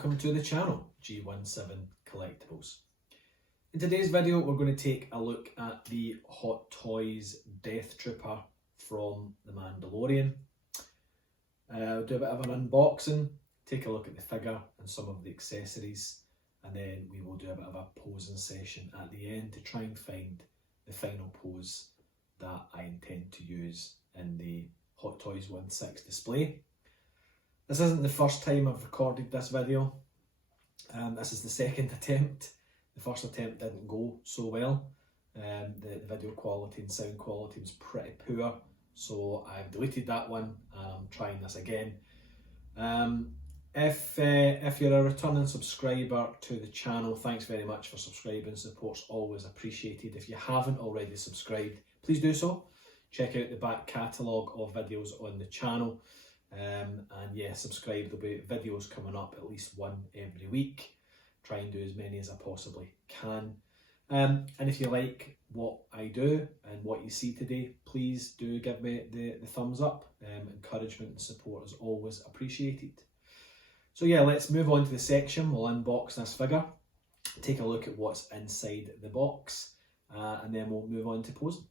welcome to the channel, G17 Collectibles. In today's video we're going to take a look at the Hot Toys Death Trooper from the Mandalorian. We'll do a bit of an unboxing, take a look at the figure and some of the accessories, and then we will do a bit of a posing session at the end to try and find the final pose that I intend to use in the Hot Toys 1/6 display. This isn't the first time I've recorded this video. This is the second attempt. The first attempt didn't go so well. The video quality and sound quality was pretty poor, so I've deleted that one and I'm trying this again. If you're a returning subscriber to the channel, thanks very much for subscribing. Support's always appreciated. If you haven't already subscribed, please do so. Check out the back catalogue of videos on the channel. And yeah, subscribe. There'll be videos coming up, at least one every week. Try and do as many as I possibly can. And if you like what I do and what you see today, please do give me the thumbs up. Encouragement and support is always appreciated. So yeah, let's move on to the section. We'll unbox this figure, take a look at what's inside the box, and then we'll move on to posing.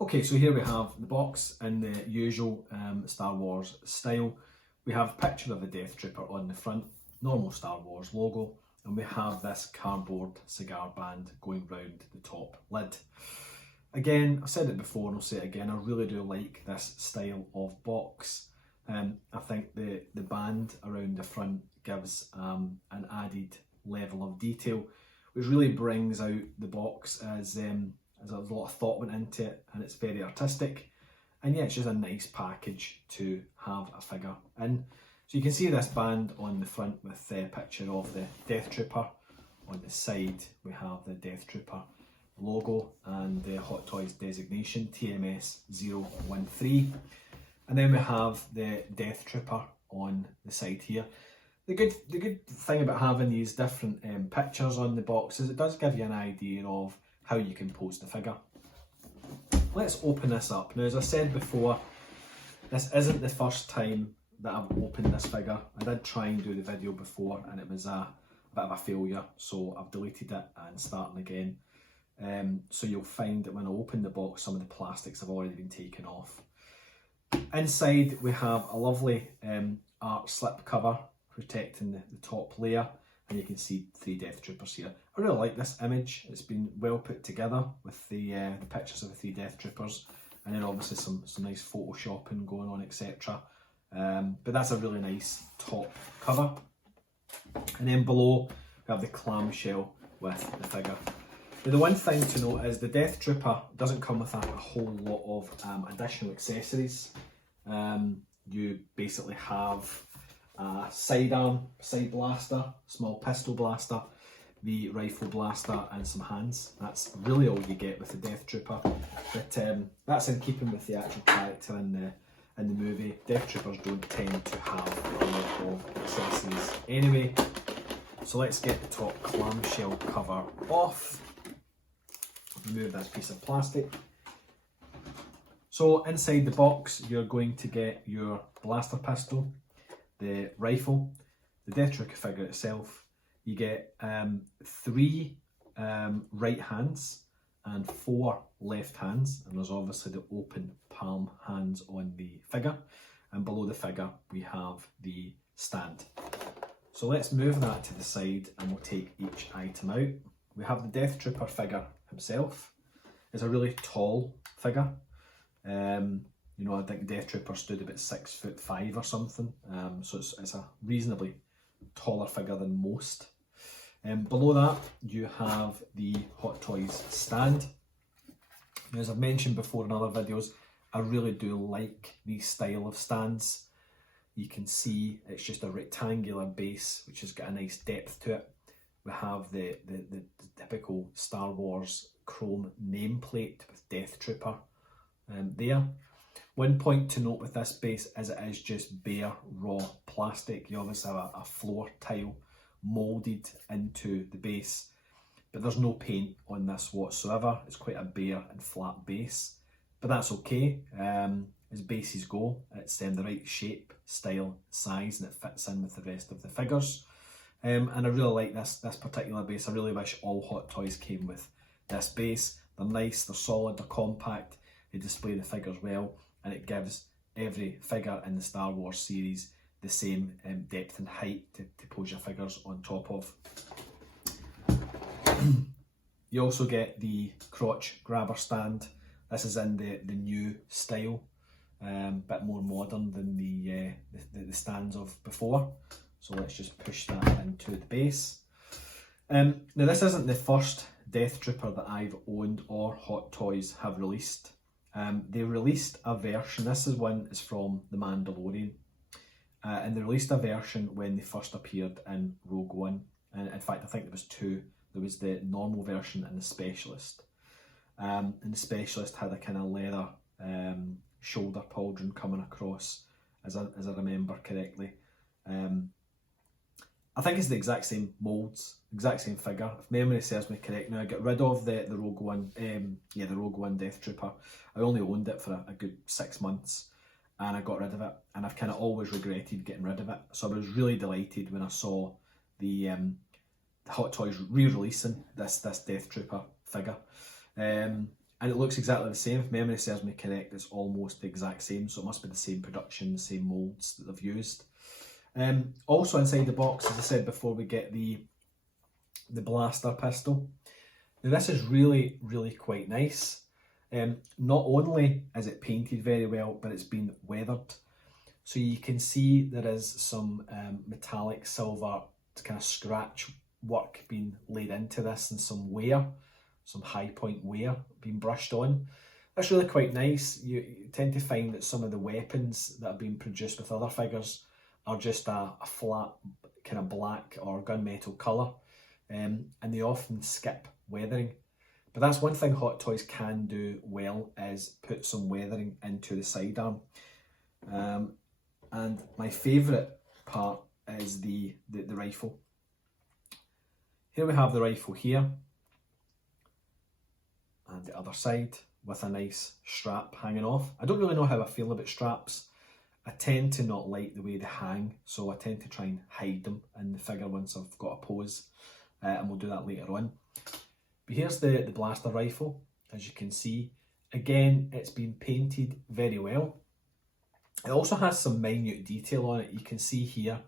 Okay, so here we have the box in the usual Star Wars style. We have a picture of the Death Trooper on the front, normal Star Wars logo, and we have this cardboard cigar band going round the top lid. Again, I've said it before and I'll say it again, I really do like this style of box. I think the band around the front gives an added level of detail, which really brings out the box as there's a lot of thought went into it, and it's very artistic. And yeah, it's just a nice package to have a figure in. So you can see this band on the front with a picture of the Death Trooper. On the side we have the Death Trooper logo and the Hot Toys designation, TMS 013. And then we have the Death Trooper on the side here. The good thing about having these different pictures on the box is it does give you an idea of how you can pose the figure. Let's open this up. Now, as I said before, this isn't the first time that I've opened this figure. I did try and do the video before and it was a bit of a failure, so I've deleted it and starting again. So you'll find that when I open the box, some of the plastics have already been taken off. Inside we have a lovely art slip cover protecting the top layer, and you can see 3 Death Troopers here. I really like this image. It's been well put together with the pictures of the 3 Death Troopers, and then obviously some nice photoshopping going on, etc. But that's a really nice top cover. And then below we have the clamshell with the figure. Now, the one thing to note is the Death Trooper doesn't come with a whole lot of additional accessories. You basically have a sidearm, side blaster, small pistol blaster, the rifle blaster and some hands. That's really all you get with the Death Trooper, but that's in keeping with the actual character in the movie. Death Troopers don't tend to have a lot of accessories anyway. So let's get the top clamshell cover off. Remove this piece of plastic. So inside the box you're going to get your blaster pistol, the rifle, the Death Trooper figure itself. You get 3 right hands and 4 left hands, and there's obviously the open palm hands on the figure, and below the figure we have the stand. So let's move that to the side and we'll take each item out. We have the Death Trooper figure himself. It's a really tall figure. You know, I think Death Trooper stood about 6'5" or something, so it's a reasonably taller figure than most. Below that you have the Hot Toys stand. Now, as I've mentioned before in other videos, I really do like these style of stands. You can see it's just a rectangular base which has got a nice depth to it. We have the typical Star Wars chrome nameplate with Death Trooper there. One point to note with this base is it is just bare raw plastic. You obviously have a floor tile moulded into the base, but there's no paint on this whatsoever. It's quite a bare and flat base, but that's okay. as bases go. It's the right shape, style, size, and it fits in with the rest of the figures. And I really like this particular base. I really wish all Hot Toys came with this base. They're nice, they're solid, they're compact, they display the figures well, and it gives every figure in the Star Wars series the same depth and height to pose your figures on top of. You also get the crotch grabber stand. This is in the new style, bit more modern than the stands of before. So let's just push that into the base. Now this isn't the first Death Trooper that I've owned or Hot Toys have released. They released a version, this one is from The Mandalorian, and they released a version when they first appeared in Rogue One. And in fact, I think there was two. There was the normal version and the Specialist. And the Specialist had a kind of leather shoulder pauldron coming across, as I remember correctly. I think it's the exact same moulds, exact same figure. If memory serves me correct, now I get rid of the Rogue One, the Rogue One Death Trooper. I only owned it for a good 6 months, and I got rid of it, and I've kind of always regretted getting rid of it. So I was really delighted when I saw the Hot Toys re-releasing this Death Trooper figure. And it looks exactly the same. If memory serves me correct, it's almost the exact same, so it must be the same production, the same moulds that they've used. Also inside the box, as I said before, we get the blaster pistol. Now this is really, really quite nice. Not only is it painted very well, but it's been weathered. So you can see there is some metallic silver kind of scratch work being laid into this, and some wear, some high point wear being brushed on. That's really quite nice. You tend to find that some of the weapons that have been produced with other figures are just a flat kind of black or gunmetal colour, and they often skip weathering. But that's one thing Hot Toys can do well, is put some weathering into the sidearm. And my favourite part is the rifle. Here we have the rifle here, and the other side with a nice strap hanging off. I don't really know how I feel about straps. I tend to not like the way they hang, so I tend to try and hide them in the figure once I've got a pose, and we'll do that later on. But here's the blaster rifle, as you can see. Again, it's been painted very well. It also has some minute detail on it. You can see here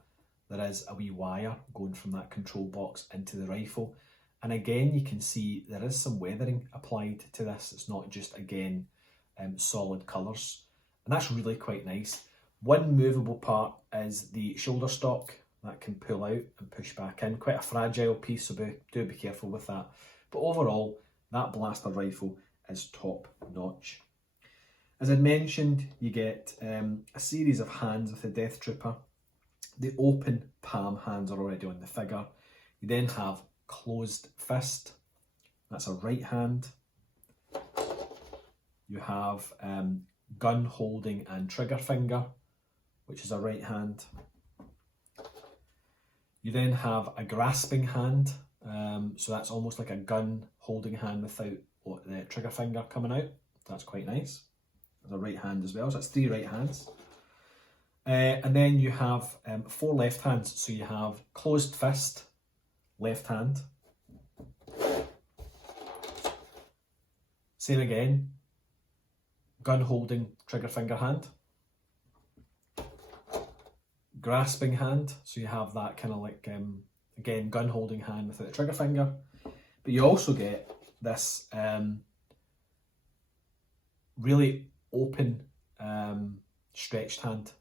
there is a wee wire going from that control box into the rifle. And again, you can see there is some weathering applied to this. It's not just, again, solid colours. And that's really quite nice. One movable part is the shoulder stock that can pull out and push back in. Quite a fragile piece, so do be careful with that. But overall, that blaster rifle is top notch. As I mentioned, you get a series of hands with the Death Trooper. The open palm hands are already on the figure. You then have closed fist. That's a right hand. You have gun holding and trigger finger, which is a right hand. You then have a grasping hand, so that's almost like a gun holding hand without the trigger finger coming out. That's quite nice. There's a right hand as well, so that's 3 right hands. And then you have 4 left hands, so you have closed fist, left hand. Same again, gun holding trigger finger hand. Grasping hand, so you have that kind of like, again, gun holding hand without the trigger finger. But you also get this really open stretched hand,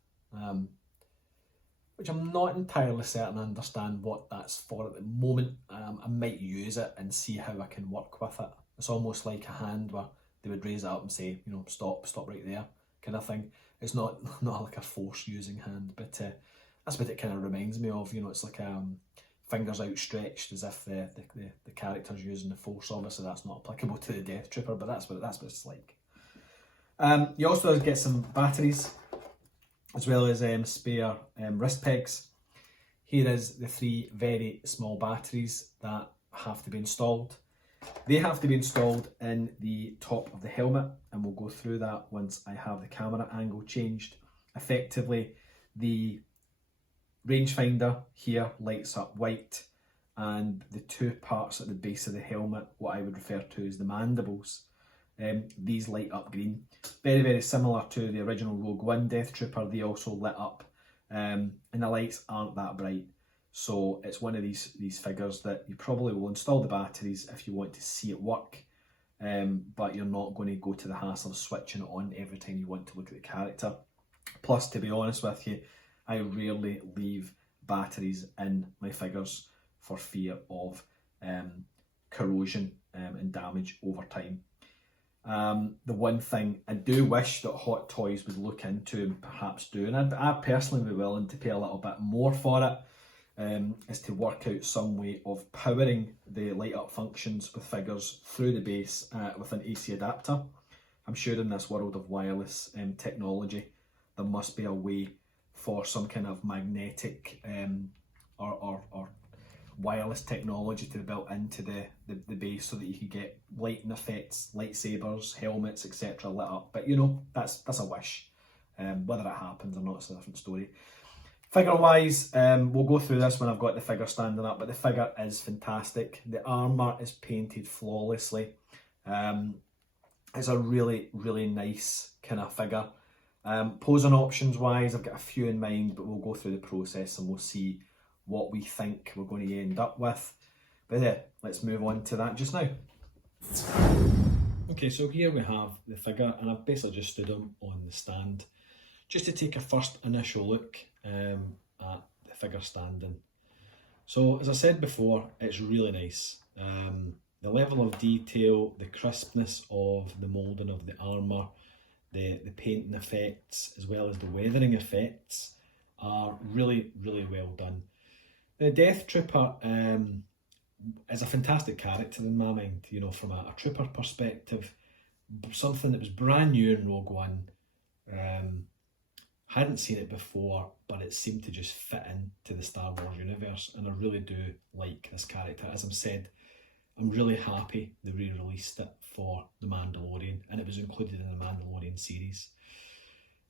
which I'm not entirely certain I understand what that's for at the moment. I might use it and see how I can work with it. It's almost like a hand where they would raise it up and say, you know, stop right there, kind of thing. It's not like a force using hand, but that's what it kind of reminds me of. You know, it's like fingers outstretched as if the character's using the force. Obviously that's not applicable to the Death Trooper, but that's what it's like. You also get some batteries, as well as spare wrist pegs. Here is the 3 very small batteries that have to be installed. They have to be installed in the top of the helmet, and we'll go through that once I have the camera angle changed. Effectively, the rangefinder here lights up white, and the two parts at the base of the helmet, what I would refer to as the mandibles, these light up green. Very, very similar to the original Rogue One Death Trooper. They also lit up, and the lights aren't that bright. So it's one of these figures that you probably will install the batteries if you want to see it work, but you're not going to go to the hassle of switching it on every time you want to look at the character. Plus, to be honest with you, I rarely leave batteries in my figures for fear of corrosion and damage over time. The one thing I do wish that Hot Toys would look into and perhaps do, and I personally would be willing to pay a little bit more for it, is to work out some way of powering the light up functions with figures through the base with an AC adapter. I'm sure in this world of wireless technology, there must be a way for some kind of magnetic or wireless technology to be built into the base so that you could get lighting effects, lightsabers, helmets, etc. lit up. But you know, that's a wish. Whether it happens or not is a different story. Figure wise, we'll go through this when I've got the figure standing up, but the figure is fantastic. The armour is painted flawlessly. It's a really, really nice kind of figure. Posing options wise, I've got a few in mind, but we'll go through the process and we'll see what we think we're going to end up with. But yeah, let's move on to that just now. Okay, so here we have the figure, and I've basically just stood him on the stand just to take a first initial look at the figure standing. So as I said before, it's really nice. The level of detail, the crispness of the moulding of the armour, the painting effects, as well as the weathering effects are really, really well done. The Death Trooper is a fantastic character in my mind, you know, from a trooper perspective. Something that was brand new in Rogue One. Hadn't seen it before, but it seemed to just fit into the Star Wars universe, and I really do like this character. As I've said, I'm really happy they re-released it for The Mandalorian, and it was included in the Mandalorian series.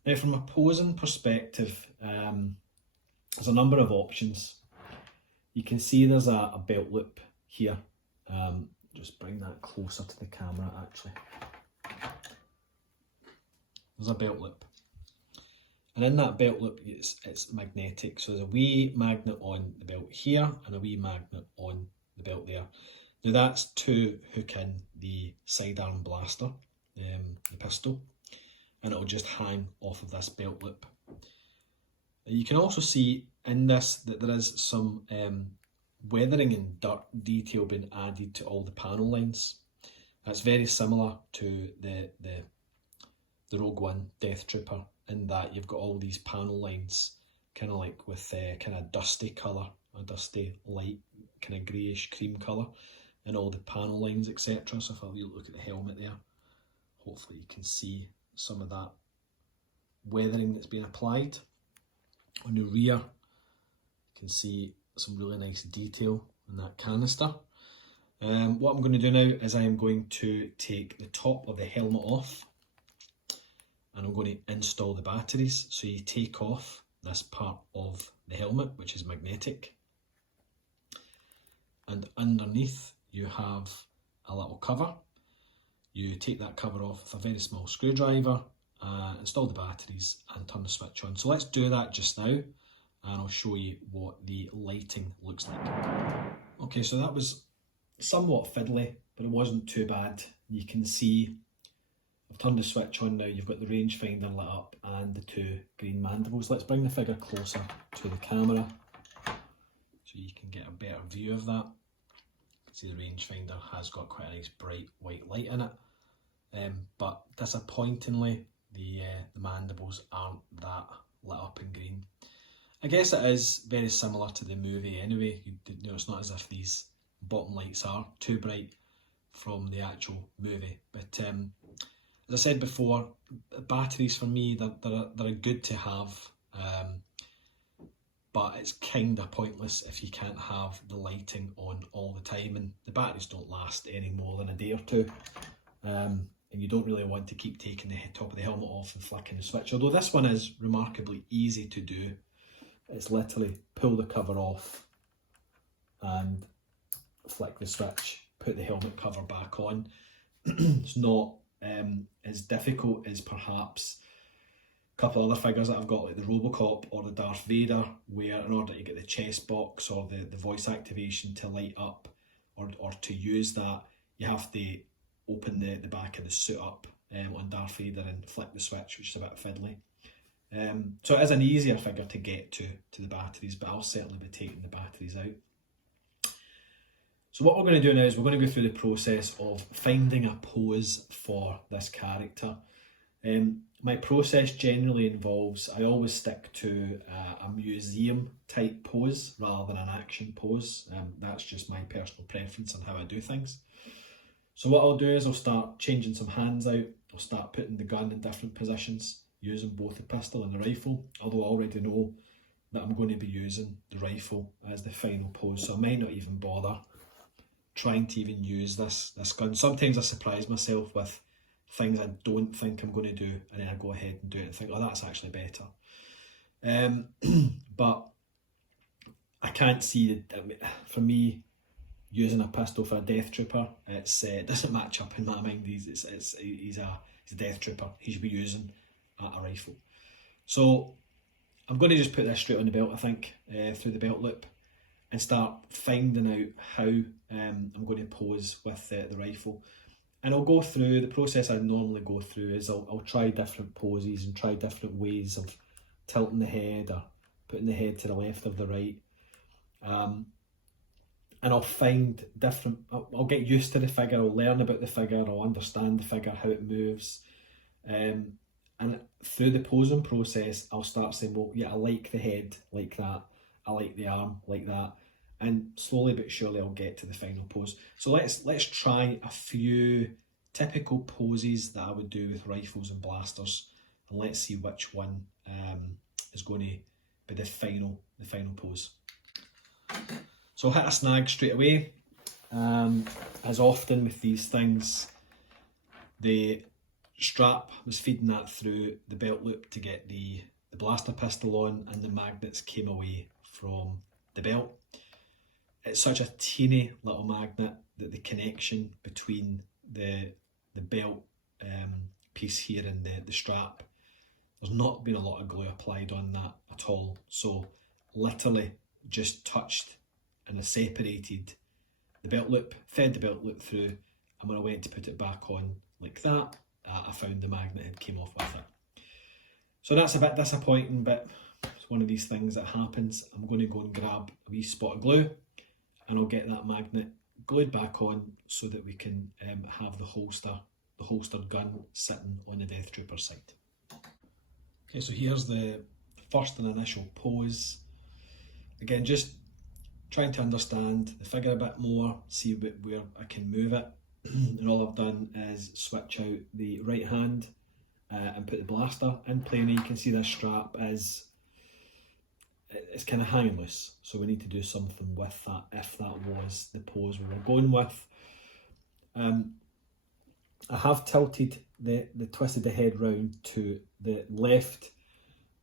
Now, from a posing perspective, there's a number of options. You can see there's a belt loop here. Just bring that closer to the camera, actually. There's a belt loop. And in that belt loop, it's magnetic. So there's a wee magnet on the belt here and a wee magnet on the belt there. Now that's to hook in the sidearm blaster, the pistol, and it'll just hang off of this belt loop. You can also see in this that there is some weathering and dirt detail being added to all the panel lines. That's very similar to the Rogue One Death Trooper, in that you've got all these panel lines kind of like with kind of dusty colour, a dusty light kind of greyish cream colour in all the panel lines, etc. So if I look at the helmet there, hopefully you can see some of that weathering that's been applied. On the rear, you can see some really nice detail in that canister. What I'm going to do now is I am going to take the top of the helmet off, and I'm going to install the batteries. So you take off this part of the helmet, which is magnetic, and underneath you have a little cover. You take that cover off with a very small screwdriver, install the batteries and turn the switch on. So let's do that just now, and I'll show you what the lighting looks like. Okay, so that was somewhat fiddly, but it wasn't too bad. You can see I've turned the switch on now. You've got the rangefinder lit up and the two green mandibles. Let's bring the figure closer to the camera so you can get a better view of that. You can see the rangefinder has got quite a nice bright white light in it, but disappointingly the mandibles aren't that lit up in green. I guess it is very similar to the movie anyway. You know, it's not as if these bottom lights are too bright from the actual movie, but as I said before, batteries for me, they're good to have. but it's kind of pointless if you can't have the lighting on all the time, and the batteries don't last any more than a day or two. And you don't really want to keep taking the top of the helmet off and flicking the switch, although this one is remarkably easy to do. It's literally pull the cover off and flick the switch, put the helmet cover back on. It's not as difficult as perhaps a couple of other figures that I've got, like the Robocop or the Darth Vader, where in order to get the chest box or the voice activation to light up or to use that, you have to open the back of the suit up on Darth Vader and flick the switch, which is a bit fiddly. So it is an easier figure to get to the batteries, but I'll certainly be taking the batteries out. So what we're going to do now is we're going to go through the process of finding a pose for this character. My process generally involves, I always stick to a museum type pose rather than an action pose. That's just my personal preference on how I do things. So what I'll do is I'll start changing some hands out. I'll start putting the gun in different positions, using both the pistol and the rifle, although I already know that I'm going to be using the rifle as the final pose, so I might not even bother trying to even use this gun. Sometimes I surprise myself with things I don't think I'm going to do, and then I go ahead and do it and think, oh, that's actually better. But I can't see that, for me, using a pistol for a Death Trooper, it doesn't match up in my mind. He's a Death Trooper. He should be using a rifle. So I'm going to just put this straight on the belt, I think, through the belt loop, and start finding out how I'm going to pose with the rifle. And I'll go through the process I normally go through is I'll try different poses and try different ways of tilting the head or putting the head to the left or the right. And I'll find different, I'll get used to the figure, I'll learn about the figure, I'll understand the figure, how it moves. And through the posing process, I'll start saying, well, yeah, I like the head like that. I like the arm like that, and slowly but surely I'll get to the final pose. So let's try a few typical poses that I would do with rifles and blasters, and let's see which one is going to be the final pose. So I'll hit a snag straight away. As often with these things, the strap was feeding that through the belt loop to get the blaster pistol on, and the magnets came away from the belt. It's such a teeny little magnet that the connection between the belt piece here and the strap, there's not been a lot of glue applied on that at all. So literally just touched and I separated the belt loop, fed the belt loop through, and when I went to put it back on like that, I found the magnet had came off with it. So that's a bit disappointing, but it's one of these things that happens. I'm going to go and grab a wee spot of glue and I'll get that magnet glued back on so that we can have the holstered gun sitting on the Death Trooper side. Okay, so here's the first and initial pose. Again, just trying to understand the figure a bit more, see where I can move it. And all I've done is switch out the right hand and put the blaster in play. Now you can see this strap it's kind of hanging loose, so we need to do something with that if that was the pose we were going with. I have tilted twisted the head round to the left,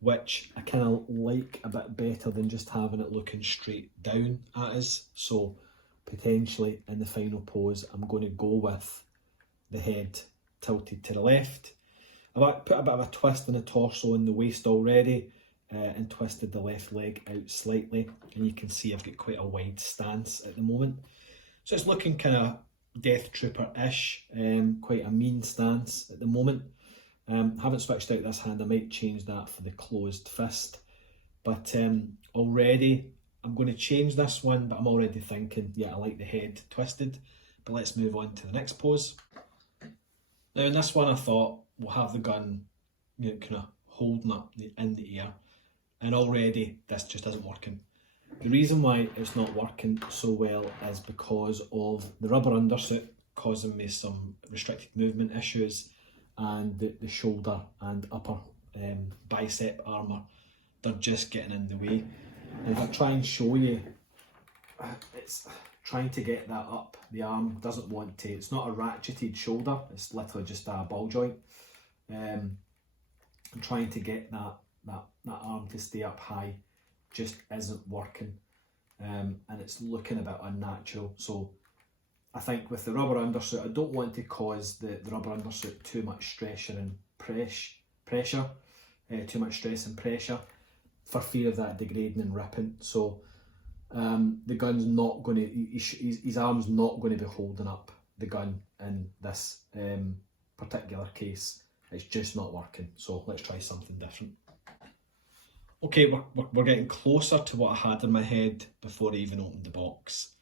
which I kind of like a bit better than just having it looking straight down at us. So potentially in the final pose I'm going to go with the head tilted to the left. I've put a bit of a twist in the torso and the waist already, and twisted the left leg out slightly, and you can see I've got quite a wide stance at the moment. So it's looking kind of Death Trooper-ish, quite a mean stance at the moment. Haven't switched out this hand, I might change that for the closed fist. But already, I'm going to change this one, but I'm already thinking, yeah, I like the head twisted. But let's move on to the next pose. Now in this one I thought we'll have the gun, you know, kind of holding up in the air. And already this just isn't working. The reason why it's not working so well is because of the rubber undersuit causing me some restricted movement issues, and the shoulder and upper bicep armour, they're just getting in the way. And if I try and show you, it's trying to get that up. The arm doesn't want to, it's not a ratcheted shoulder, it's literally just a ball joint. And trying to get that arm to stay up high just isn't working. And it's looking a bit unnatural. So I think with the rubber undersuit, I don't want to cause the rubber undersuit too much stress and pressure, too much stress and pressure, for fear of that degrading and ripping. So the gun's not going to, his arm's not going to be holding up the gun in this particular case. It's just not working. So let's try something different. Okay, we're getting closer to what I had in my head before I even opened the box.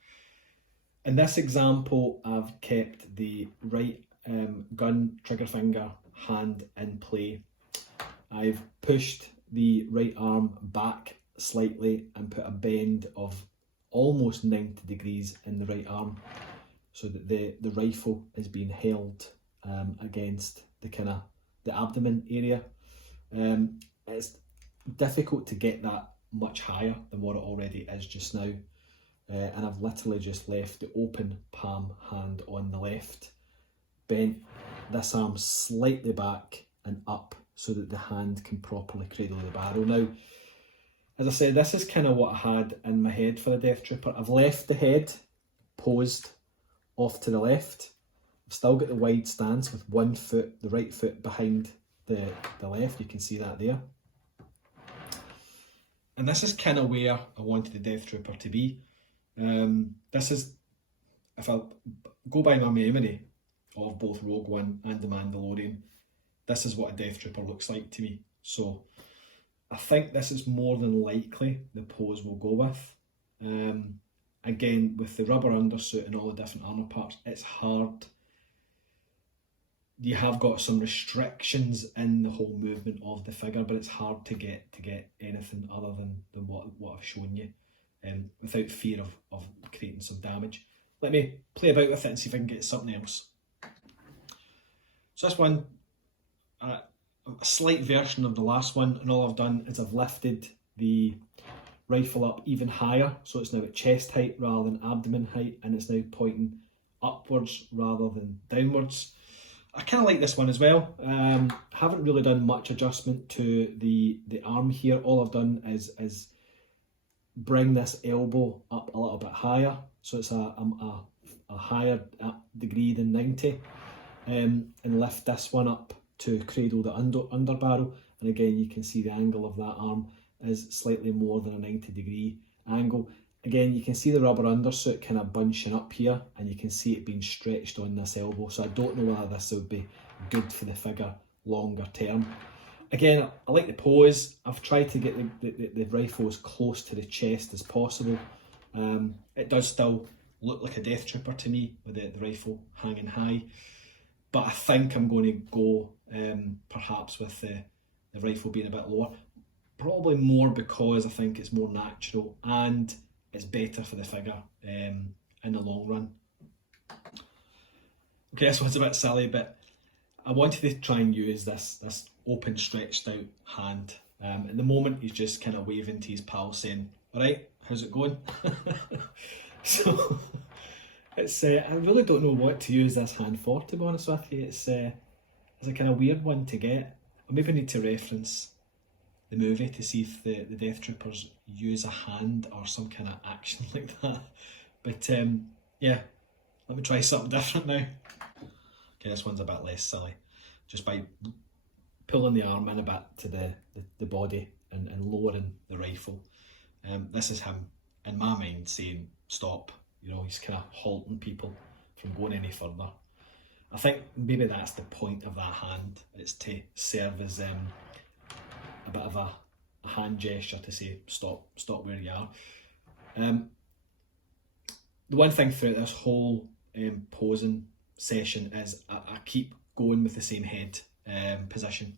In this example, I've kept the right gun trigger finger hand in play. I've pushed the right arm back slightly and put a bend of almost 90 degrees in the right arm, so that the rifle is being held against the abdomen area. It's difficult to get that much higher than what it already is just now, and I've literally just left the open palm hand on the left, bent this arm slightly back and up so that the hand can properly cradle the barrel. Now, as I said, this is kind of what I had in my head for the Death Trooper. I've left the head posed off to the left. I've still got the wide stance with one foot, the right foot behind the left. You can see that there. And this is kind of where I wanted the Death Trooper to be. This is, if I go by my memory of both Rogue One and The Mandalorian, this is what a Death Trooper looks like to me. So I think this is more than likely the pose we'll go with. Again, with the rubber undersuit and all the different armour parts, it's hard. You have got some restrictions in the whole movement of the figure, but it's hard to get anything other than what I've shown you, without fear of creating some damage. Let me play about with it and see if I can get something else. So this one, a slight version of the last one, and all I've done is I've lifted the rifle up even higher, so it's now at chest height rather than abdomen height, and it's now pointing upwards rather than downwards. I kind of like this one as well. Haven't really done much adjustment to the arm here. All I've done is bring this elbow up a little bit higher, so it's a higher degree than 90, and lift this one up to cradle the under barrel. And again, you can see the angle of that arm is slightly more than a 90 degree angle. Again, you can see the rubber undersuit kind of bunching up here, and you can see it being stretched on this elbow. So I don't know whether this would be good for the figure longer term. Again, I like the pose. I've tried to get the rifle as close to the chest as possible. It does still look like a Death Trooper to me with the rifle hanging high. But I think I'm going to go perhaps with the rifle being a bit lower. Probably more because I think it's more natural and it's better for the figure in the long run. Okay, this one's a bit silly, but I wanted to try and use this open, stretched out hand. At the moment, he's just kind of waving to his pal saying, "All right, how's it going?" So it's I really don't know what to use this hand for, to be honest with you. It's a kind of weird one to get. I maybe need to reference the movie to see if the Death Troopers use a hand or some kind of action like that. But yeah, let me try something different now. Okay, this one's a bit less silly. Just by pulling the arm in a bit to the body and lowering the rifle. This is him, in my mind, saying stop. You know, he's kind of halting people from going any further. I think maybe that's the point of that hand. It's to serve as a bit of a hand gesture to say stop where you are. The one thing throughout this whole posing session is I keep going with the same head position,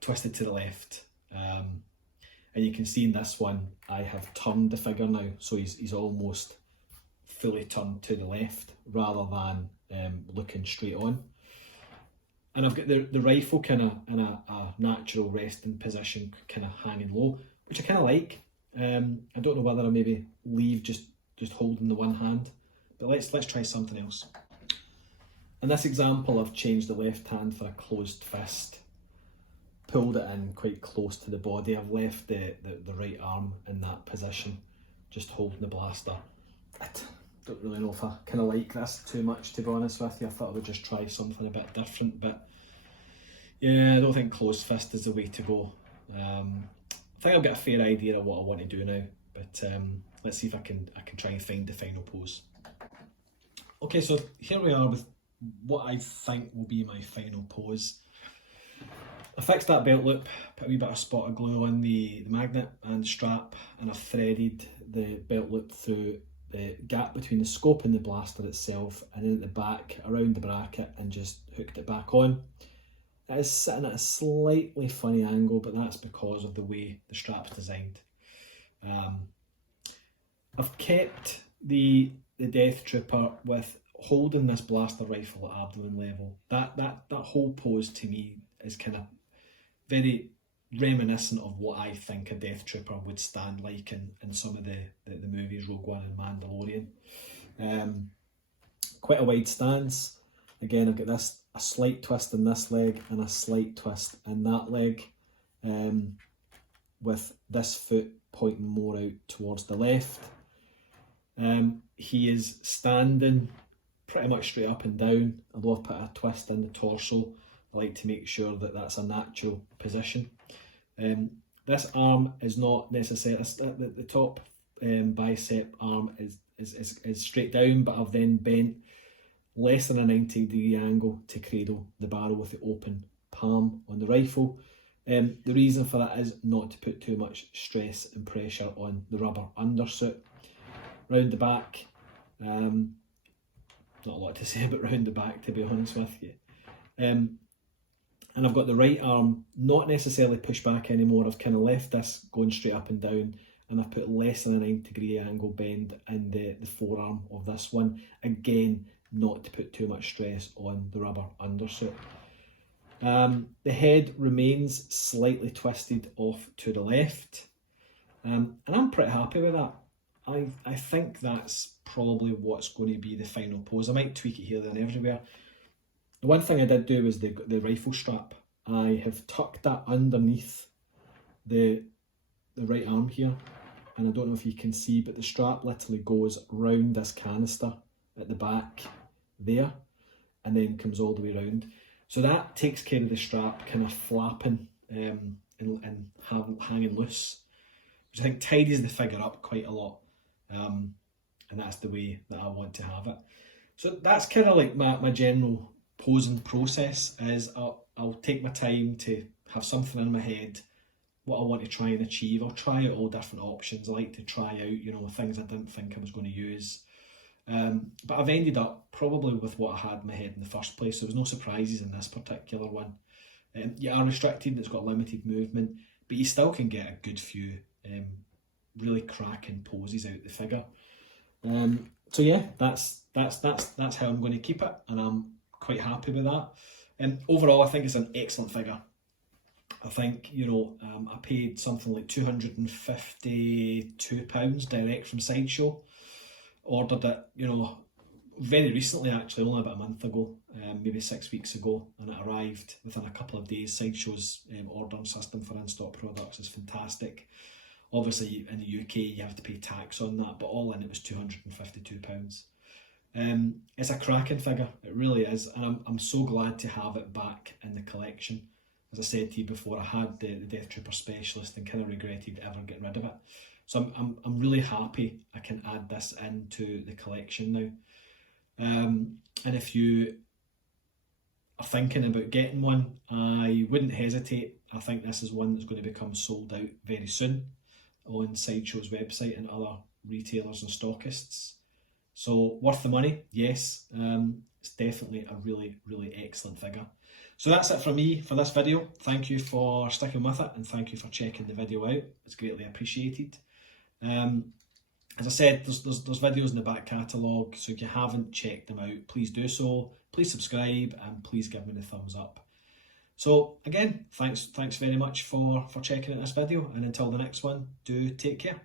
twisted to the left, and you can see in this one I have turned the figure now, so he's almost fully turned to the left rather than looking straight on. And I've got the rifle kind of in a natural resting position, kind of hanging low, which I kind of like. I don't know whether I maybe leave just holding the one hand, but let's try something else. In this example, I've changed the left hand for a closed fist, pulled it in quite close to the body. I've left the right arm in that position, just holding the blaster. I don't really know if I kind of like this too much, to be honest with you. I thought I would just try something a bit different, but yeah, I don't think closed fist is the way to go. I think I've got a fair idea of what I want to do now, but let's see if I can try and find the final pose. Okay, so here we are with what I think will be my final pose. I fixed that belt loop, put a wee bit of spot of glue on the magnet and strap, and I've threaded the belt loop through the gap between the scope and the blaster itself, and then at the back around the bracket, and just hooked it back on. It is sitting at a slightly funny angle, but that's because of the way the strap's designed. I've kept the Death Trooper with holding this blaster rifle at abdomen level. That whole pose to me is kind of very reminiscent of what I think a Death Trooper would stand like in some of the movies, Rogue One and Mandalorian. Quite a wide stance. Again, I've got a slight twist in this leg and a slight twist in that leg, with this foot pointing more out towards the left. He is standing pretty much straight up and down, although I've put a twist in the torso. I like to make sure that that's a natural position. This arm is not necessarily, the top bicep arm is straight down, but I've then bent less than a 90-degree angle to cradle the barrel with the open palm on the rifle. The reason for that is not to put too much stress and pressure on the rubber undersuit. Round the back, not a lot to say about round the back, to be honest with you. And I've got the right arm not necessarily pushed back anymore. I've kind of left this going straight up and down, and I've put less than a 90-degree angle bend in the forearm of this one. Again, not to put too much stress on the rubber undersuit. The head remains slightly twisted off to the left, and I'm pretty happy with that. I think that's probably what's going to be the final pose. I might tweak it here, there and everywhere. The one thing I did do was the rifle strap. I have tucked that underneath the right arm here, and I don't know if you can see, but the strap literally goes round this canister at the back there, and then comes all the way round. So that takes care of the strap kind of flapping and hanging loose, which I think tidies the figure up quite a lot. And that's the way that I want to have it. So that's kind of like my general posing process. Is I'll take my time to have something in my head, what I want to try and achieve. I'll try out all different options. I like to try out, things I didn't think I was going to use. But I've ended up probably with what I had in my head in the first place. There was no surprises in this particular one. You are restricted, it's got limited movement, but you still can get a good few really cracking poses out the figure. So yeah, that's how I'm going to keep it, and I'm quite happy with that. Overall, I think it's an excellent figure. I think, I paid something like £252 direct from Sideshow. Ordered it, very recently, actually, only about a month ago, maybe 6 weeks ago, and it arrived within a couple of days. Sideshow's ordering system for in-stock products is fantastic. Obviously, in the UK, you have to pay tax on that, but all in, it was £252. It's a cracking figure, it really is, and I'm so glad to have it back in the collection. As I said to you before, I had the Death Trooper Specialist and kind of regretted ever getting rid of it. So I'm really happy I can add this into the collection now. And if you are thinking about getting one, I wouldn't hesitate. I think this is one that's going to become sold out very soon on Sideshow's website and other retailers and stockists. So worth the money, yes. It's definitely a really, really excellent figure. So that's it from me for this video. Thank you for sticking with it, and thank you for checking the video out. It's greatly appreciated. As I said, there's videos in the back catalogue, so if you haven't checked them out, please do so. Please subscribe, and please give me the thumbs up. So again, thanks very much for checking out this video, and until the next one, do take care.